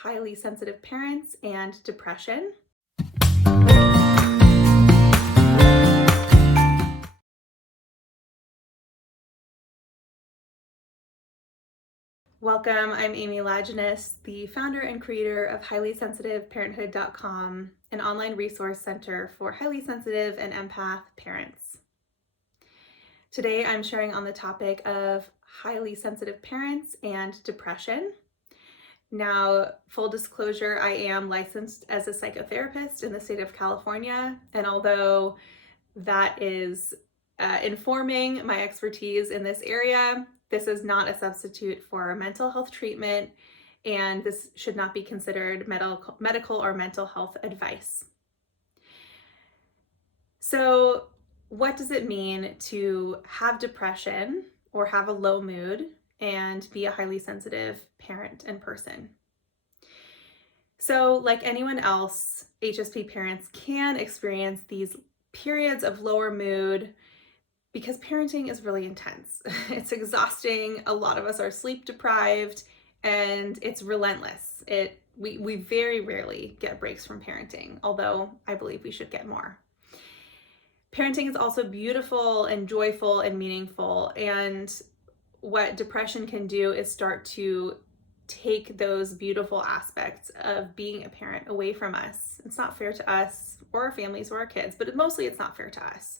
highly sensitive parents and depression. Welcome, I'm Amy Lajeunesse, the founder and creator of highlysensitiveparenthood.com, an online resource center for highly sensitive and empath parents. Today I'm sharing on the topic of highly sensitive parents and depression. Now, full disclosure, I am licensed as a psychotherapist in the state of California, and although that is informing my expertise in this area, this is not a substitute for mental health treatment, and this should not be considered medical or mental health advice. So, what does it mean to have depression or have a low mood and be a highly sensitive parent and person? So, like anyone else, HSP parents can experience these periods of lower mood because parenting is really intense. It's exhausting. A lot of us are sleep deprived and it's relentless. We very rarely get breaks from parenting, although I believe we should get more. Parenting is also beautiful and joyful and meaningful. And what depression can do is start to take those beautiful aspects of being a parent away from us. It's not fair to us or our families or our kids, but mostly it's not fair to us.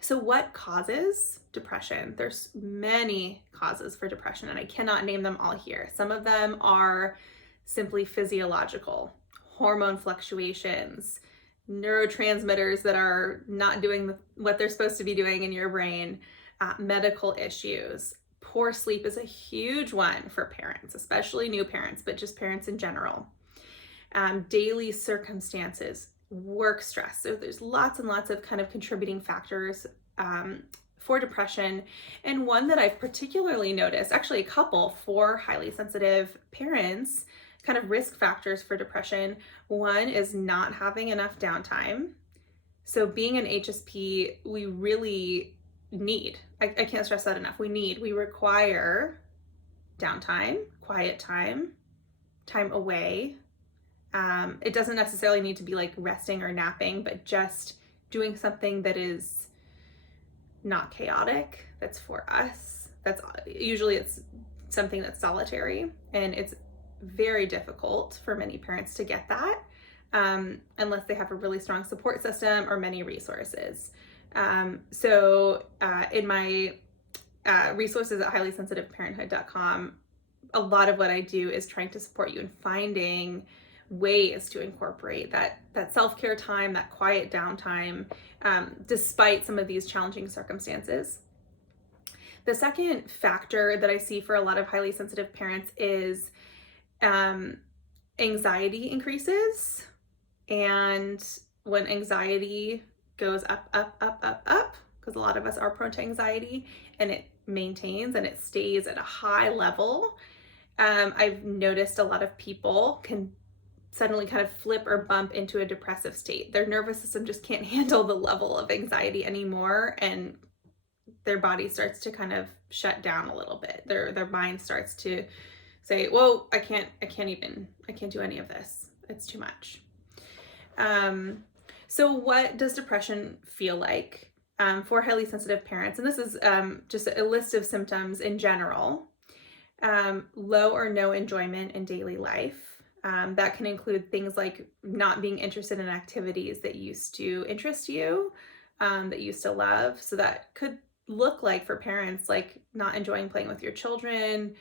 So what causes depression? There's many causes for depression, and I cannot name them all here. Some of them are simply physiological, hormone fluctuations, neurotransmitters that are not doing what they're supposed to be doing in your brain, medical issues. Poor sleep is a huge one for parents, especially new parents, but just parents in general. Daily circumstances, work stress. So there's lots and lots of kind of contributing factors for depression. And one that I've particularly noticed, actually a couple for highly sensitive parents, kind of risk factors for depression. One is not having enough downtime. So being an HSP, we really need, I can't stress that enough. We require downtime, quiet time, time away. It doesn't necessarily need to be like resting or napping, but just doing something that is not chaotic, that's for us. That's usually it's something that's solitary, and it's very difficult for many parents to get that unless they have a really strong support system or many resources. So in my resources at highlysensitiveparenthood.com, a lot of what I do is trying to support you in finding ways to incorporate that self-care time, that quiet downtime, despite some of these challenging circumstances. The second factor that I see for a lot of highly sensitive parents is anxiety increases. And when anxiety goes up, because a lot of us are prone to anxiety, and it maintains and it stays at a high level, I've noticed a lot of people can suddenly kind of flip or bump into a depressive state. Their nervous system just can't handle the level of anxiety anymore, and their body starts to kind of shut down a little bit. Their mind starts to say, whoa, I can't do any of this. It's too much. So what does depression feel like for highly sensitive parents? And this is just a list of symptoms in general. Low or no enjoyment in daily life. That can include things like not being interested in activities that used to interest you, that you used to love. So that could look like for parents, like not enjoying playing with your children,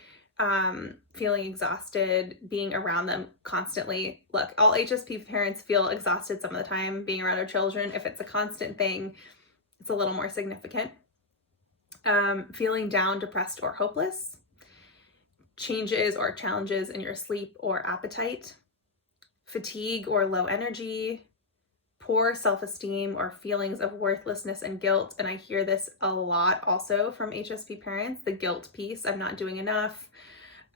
feeling exhausted, being around them constantly. Look, all HSP parents feel exhausted some of the time being around our children. If it's a constant thing, it's a little more significant. Feeling down, depressed, or hopeless. Changes or challenges in your sleep or appetite, fatigue or low energy, poor self-esteem or feelings of worthlessness and guilt. And I hear this a lot also from HSP parents, the guilt piece, I'm not doing enough.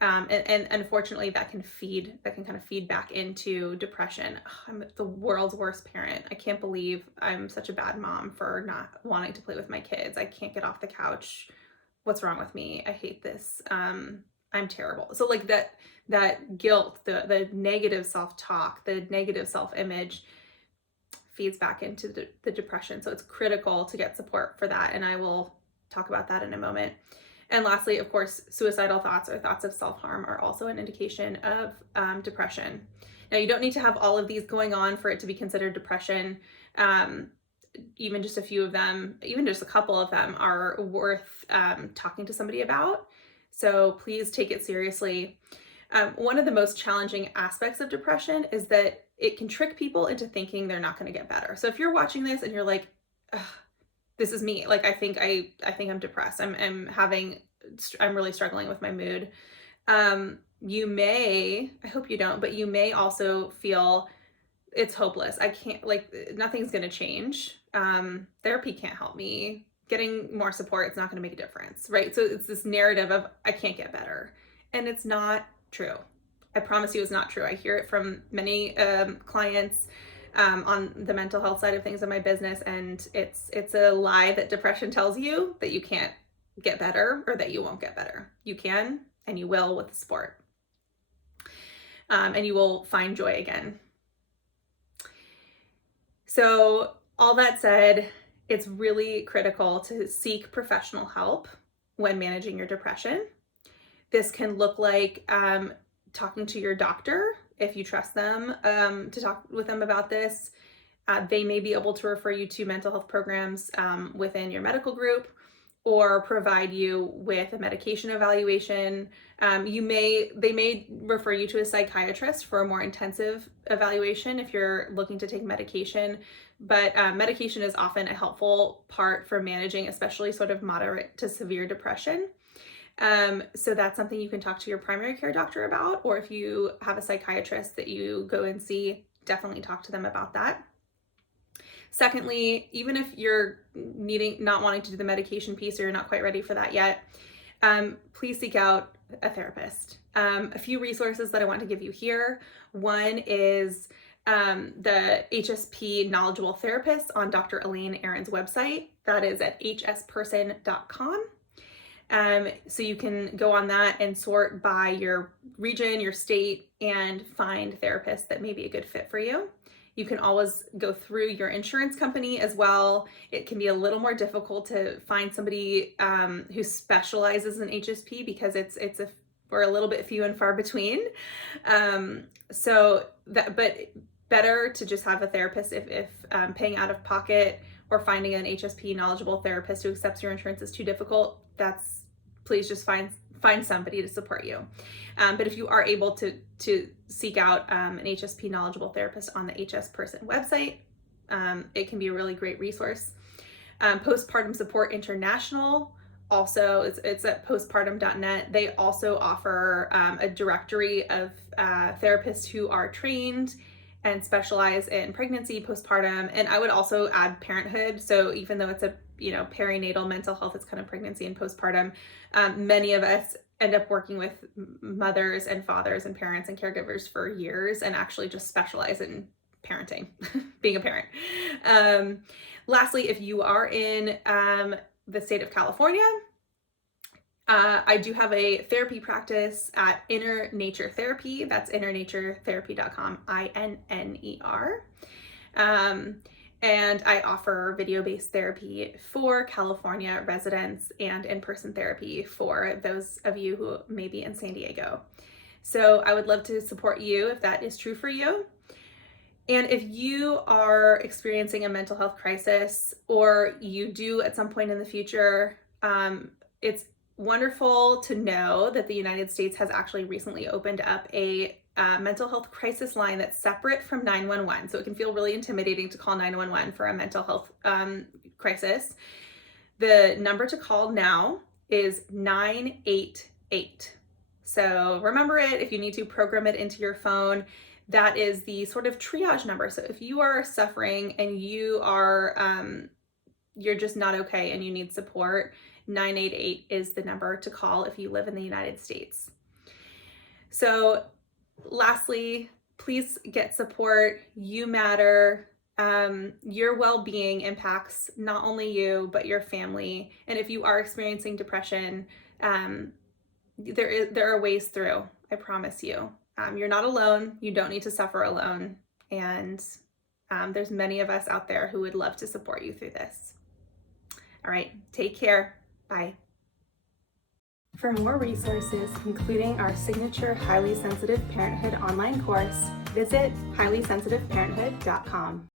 And unfortunately that can kind of feed back into depression. I'm the world's worst parent. I can't believe I'm such a bad mom for not wanting to play with my kids. I can't get off the couch. What's wrong with me? I hate this. I'm terrible. So like that guilt, the negative self-talk, the negative self-image feeds back into the depression. So it's critical to get support for that. And I will talk about that in a moment. And lastly, of course, suicidal thoughts or thoughts of self-harm are also an indication of depression. Now, you don't need to have all of these going on for it to be considered depression. Even just a few of them, even just a couple of them are worth talking to somebody about. So please take it seriously. One of the most challenging aspects of depression is that it can trick people into thinking they're not going to get better. So if you're watching this and you're like, this is me, like I think I'm depressed. I'm really struggling with my mood. You may, I hope you don't, but you may also feel it's hopeless. I can't, like, nothing's going to change. Therapy can't help me. Getting more support, it's not going to make a difference, right? So it's this narrative of I can't get better. And it's not true. I promise you it's not true. I hear it from many clients on the mental health side of things in my business, and it's a lie that depression tells you that you can't get better or that you won't get better. You can, and you will with the support. And you will find joy again. So all that said, it's really critical to seek professional help when managing your depression. This can look like talking to your doctor if you trust them to talk with them about this. They may be able to refer you to mental health programs within your medical group or provide you with a medication evaluation. They may refer you to a psychiatrist for a more intensive evaluation if you're looking to take medication. But medication is often a helpful part for managing, especially sort of moderate to severe depression. So that's something you can talk to your primary care doctor about, or if you have a psychiatrist that you go and see, definitely talk to them about that. Secondly, even if you're not wanting to do the medication piece or you're not quite ready for that yet, please seek out a therapist. A few resources that I want to give you here. One is the HSP Knowledgeable Therapist on Dr. Elaine Aron's website. That is at hsperson.com. So you can go on that and sort by your region, your state, and find therapists that may be a good fit for you. You can always go through your insurance company as well. It can be a little more difficult to find somebody who specializes in HSP because we're a little bit few and far between. But better to just have a therapist if paying out of pocket or finding an HSP knowledgeable therapist who accepts your insurance is too difficult. Please just find somebody to support you. But if you are able to seek out an HSP knowledgeable therapist on the HS Person website, it can be a really great resource. Postpartum Support International, also it's at postpartum.net. They also offer a directory of therapists who are trained and specialize in pregnancy, postpartum, and I would also add parenthood. So even though it's a perinatal mental health, it's kind of pregnancy and postpartum. Many of us end up working with mothers and fathers and parents and caregivers for years and actually just specialize in parenting, being a parent. Lastly, if you are in the state of California, I do have a therapy practice at Inner Nature Therapy. That's innernaturetherapy.com, INNER. And I offer video-based therapy for California residents and in-person therapy for those of you who may be in San Diego. So I would love to support you if that is true for you. And if you are experiencing a mental health crisis, or you do at some point in the future, it's wonderful to know that the United States has actually recently opened up a mental health crisis line that's separate from 911. So it can feel really intimidating to call 911 for a mental health crisis. The number to call now is 988. So remember it. If you need to, program it into your phone. That is the sort of triage number. So if you are suffering and you are you're just not okay and you need support, 988 is the number to call if you live in the United States. So lastly, please get support. You matter. Your well-being impacts not only you, but your family. And if you are experiencing depression, there are ways through, I promise you. You're not alone. You don't need to suffer alone. And there's many of us out there who would love to support you through this. All right, take care. Bye. For more resources, including our signature Highly Sensitive Parenthood online course, visit highlysensitiveparenthood.com.